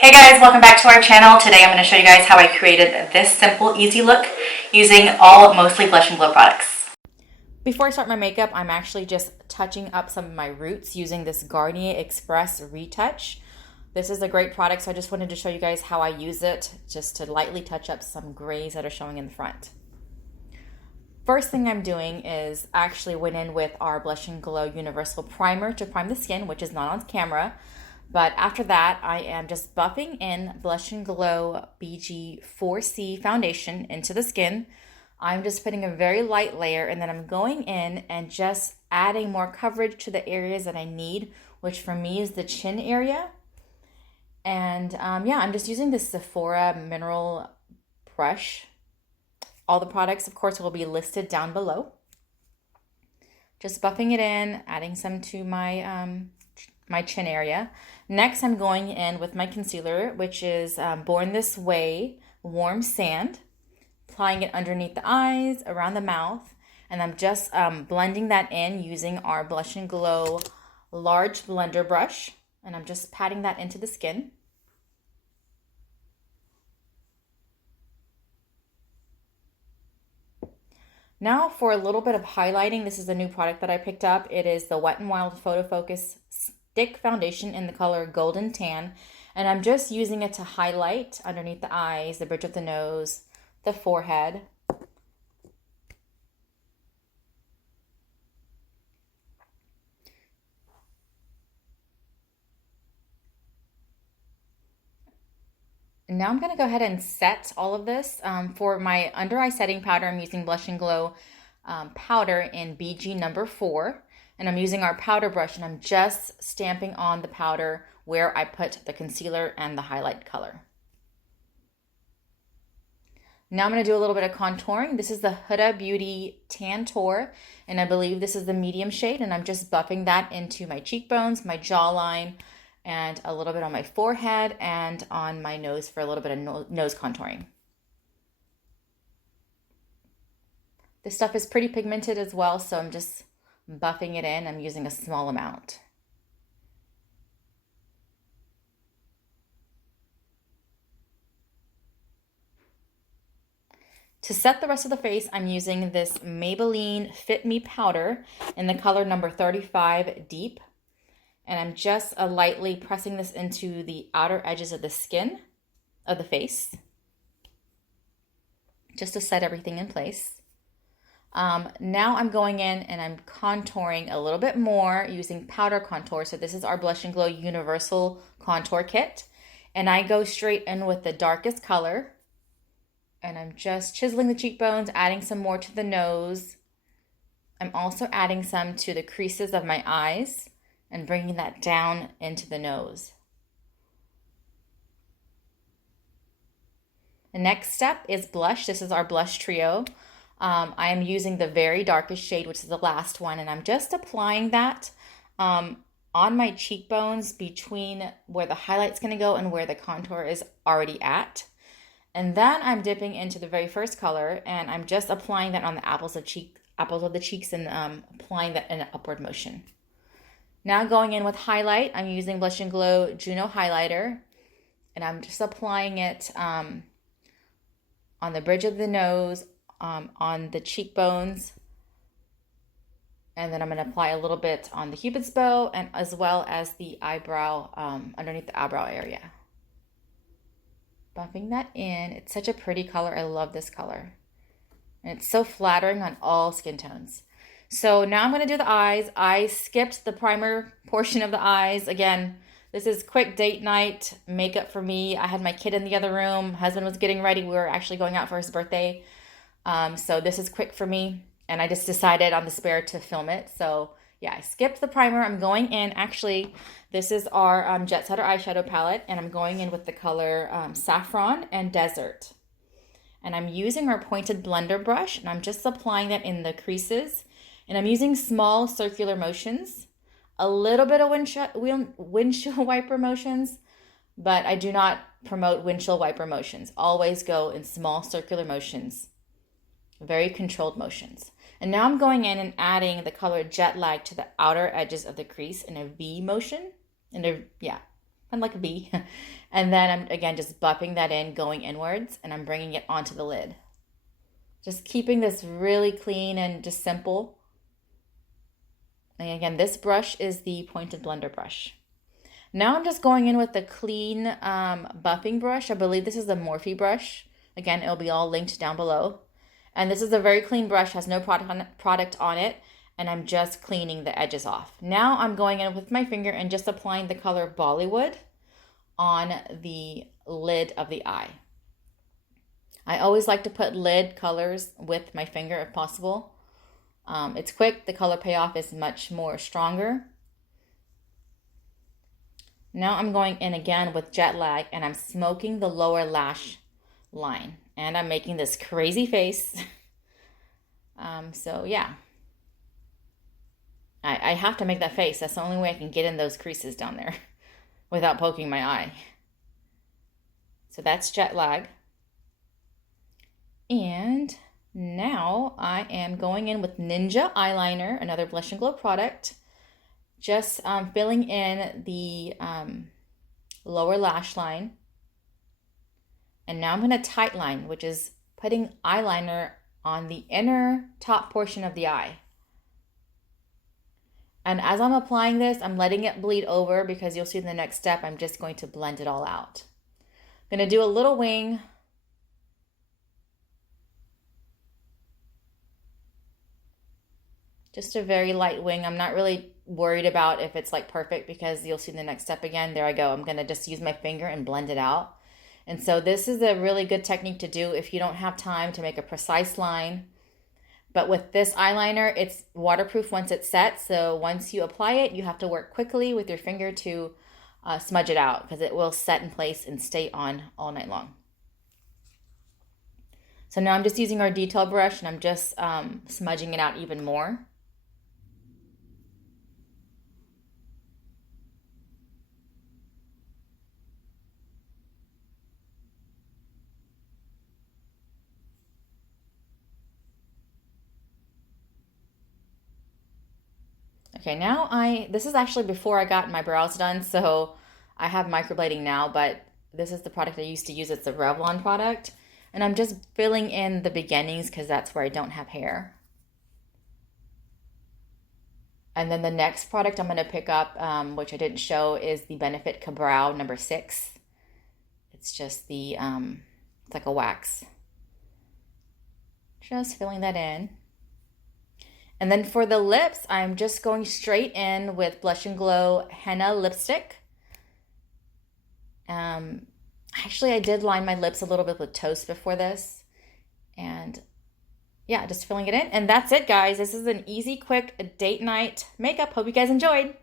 Hey guys, welcome back to our channel. Today I'm going to show you guys how I created this simple, easy look using all mostly Blush and Glow products. Before I start my makeup, I'm actually just touching up some of my roots using this Garnier Express Retouch. This is a great product, so I just wanted to show you guys how I use it, just to lightly touch up some grays that are showing in the front. First thing I'm doing is actually went in with our Blush and Glow Universal Primer to prime the skin, which is not on camera. But after that, I am just buffing in Blush and Glow BG4C Foundation into the skin. I'm just putting a very light layer, and then I'm going in and just adding more coverage to the areas that I need, which for me is the chin area. And yeah, I'm just using this Sephora mineral brush. All the products, of course, will be listed down below. Just buffing it in, adding some to my my chin area. Next, I'm going in with my concealer, which is Born This Way Warm Sand. Applying it underneath the eyes, around the mouth, and I'm just blending that in using our Blush and Glow large blender brush, and I'm just patting that into the skin. Now for a little bit of highlighting, this is a new product that I picked up. It is the Wet n Wild Photofocus Stick Foundation in the color Golden Tan, and I'm just using it to highlight underneath the eyes, the bridge of the nose, the forehead. Now I'm going to go ahead and set all of this. For my under eye setting powder, I'm using Blush and Glow powder in BG number 4. And I'm using our powder brush, and I'm just stamping on the powder where I put the concealer and the highlight color. Now I'm going to do a little bit of contouring. This is the HudaBeauty Tantour, and I believe this is the medium shade, and I'm just buffing that into my cheekbones, my jawline, and a little bit on my forehead and on my nose for a little bit of nose contouring. This stuff is pretty pigmented as well, so I'm just buffing it in. I'm using a small amount. To set the rest of the face, I'm using this Maybelline Fit Me powder in the color number 35 Deep. And I'm just lightly pressing this into the outer edges of the skin of the face, just to set everything in place. Now I'm going in and I'm contouring a little bit more using powder contour. So this is our Blush and Glow Universal Contour Kit. And I go straight in with the darkest color. And I'm just chiseling the cheekbones, adding some more to the nose. I'm also adding some to the creases of my eyes and bringing that down into the nose. The next step is blush. This is our blush trio. I am using the very darkest shade, which is the last one, and I'm just applying that on my cheekbones between where the highlight's going to go and where the contour is already at. And then I'm dipping into the very first color, and I'm just applying that on the apples of the cheeks, and applying that in an upward motion. Now going in with highlight, I'm using Blush and Glow Juno Highlighter, and I'm just applying it on the bridge of the nose, on the cheekbones, and then I'm going to apply a little bit on the cupid's bow, and as well as the eyebrow, underneath the eyebrow area. Buffing that in. It's such a pretty color. I love this color, and it's so flattering on all skin tones. So now I'm going to do the eyes. I skipped the primer portion of the eyes. Again, this is quick date night makeup for me. I had my kid in the other room. Husband was getting ready. We were actually going out for his birthday. So this is quick for me, and I just decided on the spare to film it. So yeah, I skipped the primer. I'm going in. Actually, this is our Jetsetter eyeshadow palette, and I'm going in with the color Saffron and Desert. And I'm using our pointed blender brush, and I'm just applying that in the creases. And I'm using small circular motions, a little bit of windshield wiper motions, but I do not promote windshield wiper motions. Always go in small circular motions, very controlled motions. And now I'm going in and adding the color Jet Lag to the outer edges of the crease in a V motion. I'm like a bee. And then I'm, again, just buffing that in, going inwards, and I'm bringing it onto the lid. Just keeping this really clean and just simple. And again, this brush is the pointed blender brush. Now I'm just going in with the clean buffing brush. I believe this is the Morphe brush. Again, it'll be all linked down below. And this is a very clean brush, has no product on it. And I'm just cleaning the edges off. Now I'm going in with my finger and just applying the color Bollywood on the lid of the eye. I always like to put lid colors with my finger if possible. It's quick, the color payoff is much more stronger. Now I'm going in again with Jet Lag, and I'm smoking the lower lash line. And I'm making this crazy face. So yeah. I have to make that face. That's the only way I can get in those creases down there without poking my eye. So that's Jet Lag. And now I am going in with Ninja Eyeliner, another Blush and Glow product. Just filling in the lower lash line. And now I'm going to tight line, which is putting eyeliner on the inner top portion of the eye. And as I'm applying this, I'm letting it bleed over because you'll see in the next step, I'm just going to blend it all out. I'm going to do a little wing. Just a very light wing. I'm not really worried about if it's like perfect because you'll see in the next step again. There I go. I'm going to just use my finger and blend it out. And so this is a really good technique to do if you don't have time to make a precise line. But with this eyeliner, it's waterproof once it's set. So once you apply it, you have to work quickly with your finger to smudge it out because it will set in place and stay on all night long. So now I'm just using our detail brush and I'm just smudging it out even more. Okay, now this is actually before I got my brows done, so I have microblading now, but this is the product I used to use. It's a Revlon product, and I'm just filling in the beginnings because that's where I don't have hair. And then the next product I'm going to pick up, which I didn't show, is the Benefit KaBrow number 6. It's just the, it's like a wax. Just filling that in. And then for the lips, I'm just going straight in with Blush and Glow Henna Lipstick. Actually, I did line my lips a little bit with toast before this. And yeah, just filling it in. And that's it, guys. This is an easy, quick date night makeup. Hope you guys enjoyed.